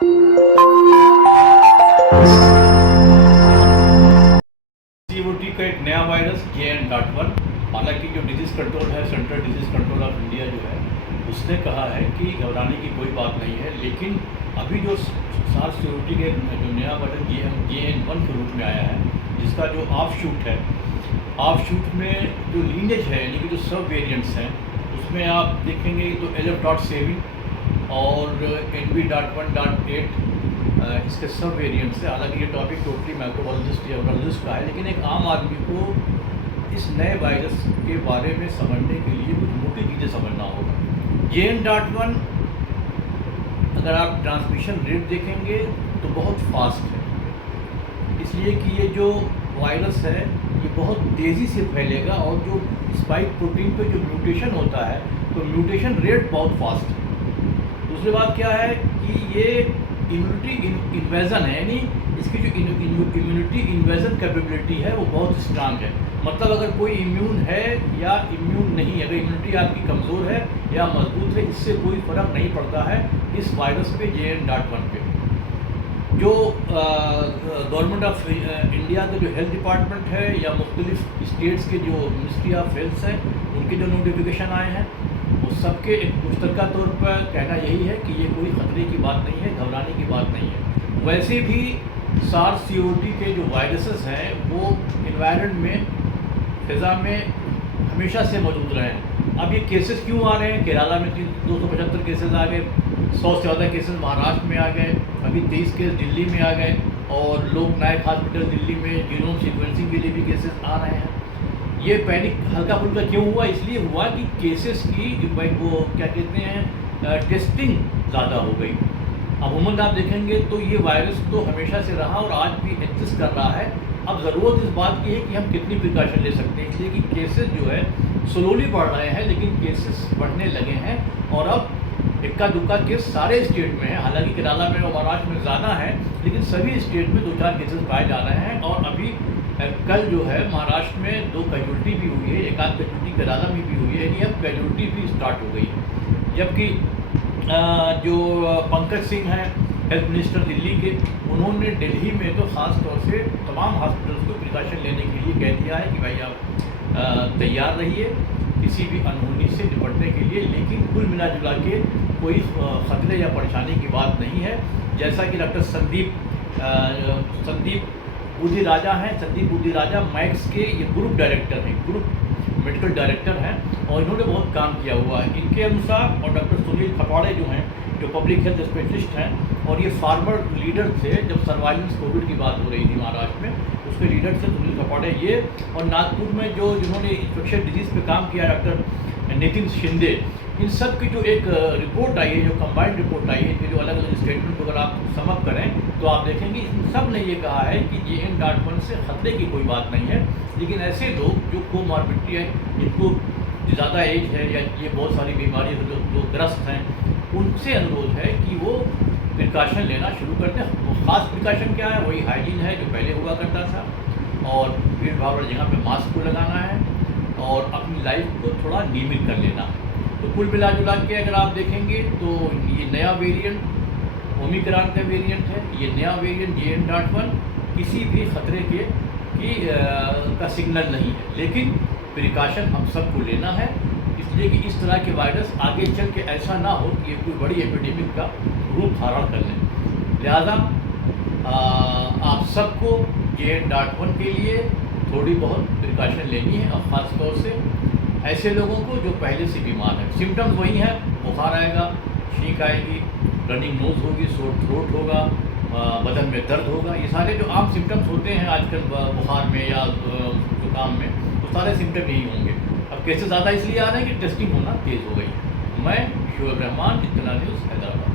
COT का एक नया वायरस JN.1, हालांकि जो डिजीज़ कंट्रोल है, central disease control of India जो है, उसने कहा है कि घबराने की कोई बात नहीं है। लेकिन अभी जो सार्स सीओटी के जो नया वायरस JN.1 के रूप में आया है, जिसका जो ऑफशूट है, ऑफशूट में जो लीनेज है यानी कि जो सब वेरिएंट्स हैं, उसमें आप देखेंगे तो LF.7 और NV.1.8 इसके सब वेरिएंट्स है। हालांकि ये टॉपिक टोटली माइक्रोबायोलॉजिस्ट या वायरोलॉजिस्ट का है, लेकिन एक आम आदमी को इस नए वायरस के बारे में समझने के लिए कुछ मोटी चीज़ें समझना होगा। JN.1 अगर आप ट्रांसमिशन रेट देखेंगे तो बहुत फास्ट है, इसलिए कि ये जो वायरस है ये बहुत तेज़ी से फैलेगा, और जो स्पाइक प्रोटीन पे जो म्यूटेशन होता है तो म्यूटेशन रेट बहुत फास्ट है। दूसरी बात क्या है कि ये इम्यूनिटी इन्वेजन है, यानी इसकी जो इम्यूनिटी इन्वेजन कैपेबिलिटी है वो बहुत स्ट्रांग है। मतलब अगर कोई इम्यून है या इम्यून नहीं, अगर इम्यूनिटी आपकी कमज़ोर है या मजबूत है, इससे कोई फ़र्क नहीं पड़ता है इस वायरस पे JN.1 पे। जो गवर्नमेंट ऑफ इंडिया का जो हेल्थ डिपार्टमेंट है या मुख्तलिफ स्टेट्स के जो मिनिस्ट्री ऑफ हेल्थ हैं, उनके जो नोटिफिकेशन आए हैं, वो सबके एक मुश्तरका तौर पर कहना यही है कि ये कोई ख़तरे की बात नहीं है, घबराने की बात नहीं है। वैसे भी सार्स सीओटी के जो वायरसेस हैं वो इन्वायरमेंट में, फ़िज़ा में हमेशा से मौजूद रहे हैं। अब ये केसेस क्यों आ रहे हैं? केरला में 275 केसेस आ गए, 100 से ज़्यादा केसेस महाराष्ट्र में आ गए, अभी 23 केस दिल्ली में आ गए, और लोक नायक हॉस्पिटल दिल्ली में जीनोम सीक्वेंसिंग के लिए भी केसेस आ रहे हैं। ये पैनिक हल्का फुल्का क्यों हुआ? इसलिए हुआ कि केसेस की वो क्या कहते हैं, टेस्टिंग ज़्यादा हो गई। अमूमन आप देखेंगे तो ये वायरस तो हमेशा से रहा और आज भी एग्जिस्ट कर रहा है। अब ज़रूरत इस बात की है कि हम कितनी प्रिकॉशन ले सकते हैं, इसलिए कि केसेस जो है स्लोली बढ़ रहे हैं, लेकिन केसेस बढ़ने लगे हैं। और अब इक्का दुक्का केस सारे स्टेट में है, हालांकि केरला में और महाराष्ट्र में ज़्यादा है, लेकिन सभी स्टेट में 2-4 केसेस पाए जा रहे हैं। और अभी कल जो है महाराष्ट्र में 2 कैजुअल्टी भी हुई है, एक आध कैजुअल्टी केरला में भी हुई है, यानी अब कैजुअल्टी भी स्टार्ट हो गई है। जबकि जो पंकज सिंह हैं हेल्थ मिनिस्टर दिल्ली के, उन्होंने दिल्ली में तो ख़ास तौर से तमाम हॉस्पिटल्स को प्रिकॉशन लेने के लिए कह दिया है कि भाई आप तैयार रहिए किसी भी अनहोनी से निपटने के लिए। लेकिन कुल मिला जुला के कोई ख़तरे या परेशानी की बात नहीं है। जैसा कि डॉक्टर संदीप बुद्धि राजा हैं, संदीप बुद्धि राजा मैक्स के ये ग्रुप डायरेक्टर हैं, ग्रुप मेडिकल डायरेक्टर हैं, और इन्होंने बहुत काम किया हुआ है। इनके अनुसार, और डॉक्टर सुनील खपाड़े जो हैं, जो पब्लिक हेल्थ स्पेशलिस्ट हैं, और ये फार्मर लीडर थे जब सर्वाइलेंस कोविड की बात हो रही थी महाराष्ट्र में, उसके लीडर थे सुनील खपाड़े ये। और नागपुर में जिन्होंने इन्फेक्शन डिजीज़ पे काम किया, डॉक्टर नितिन शिंदे, इन सब की जो एक रिपोर्ट आई है, जो कंबाइंड रिपोर्ट आई है, इनके जो अलग अलग स्टेटमेंट को अगर आप समअप करें तो आप देखेंगे इन सब ने ये कहा है कि JN.1 से ख़तरे की कोई बात नहीं है। लेकिन ऐसे लोग जो कोमॉर्बिडिटी है, जिनको ज़्यादा एज है या ये बहुत सारी बीमारी जो ग्रस्त हैं, उनसे अनुरोध है कि वो प्रिकॉशन लेना शुरू कर दें। वो ख़ास प्रिकॉशन क्या है? वही हाइजीन है जो पहले हुआ करता था, और भीड़ भाड़ वाली जगह पे मास्क को लगाना है, और अपनी लाइफ को थोड़ा नियमित कर लेना है। तो कुल मिला जुला के अगर आप देखेंगे तो ये नया वेरिएंट ओमिक्रॉन का वेरिएंट है, ये नया वेरिएंट JN.1 किसी भी ख़तरे का सिग्नल नहीं है। लेकिन प्रिकॉशन हम सबको लेना है, इसलिए कि इस तरह के वायरस आगे चल के ऐसा ना हो कि ये कोई बड़ी एपिडेमिक का रूप धारण कर लें। लिहाजा आप सबको JN.1 के लिए थोड़ी बहुत प्रिकॉशन लेनी है, और ख़ास तौर से ऐसे लोगों को जो पहले से बीमार हैं। सिम्टम्स वही हैं, बुखार आएगा, छींक आएगी, रनिंग नोज़ होगी, सोर थ्रोट होगा, बदन में दर्द होगा, ये सारे जो आम सिम्टम्स होते हैं आजकल बुखार में या जुकाम में, वो सारे सिम्टम यही होंगे। अब केसेस ज़्यादा इसलिए आ रहे हैं कि टेस्टिंग होना तेज़ हो गई। मैं शोएब रहमान, इत्तला न्यूज़, हैदराबाद।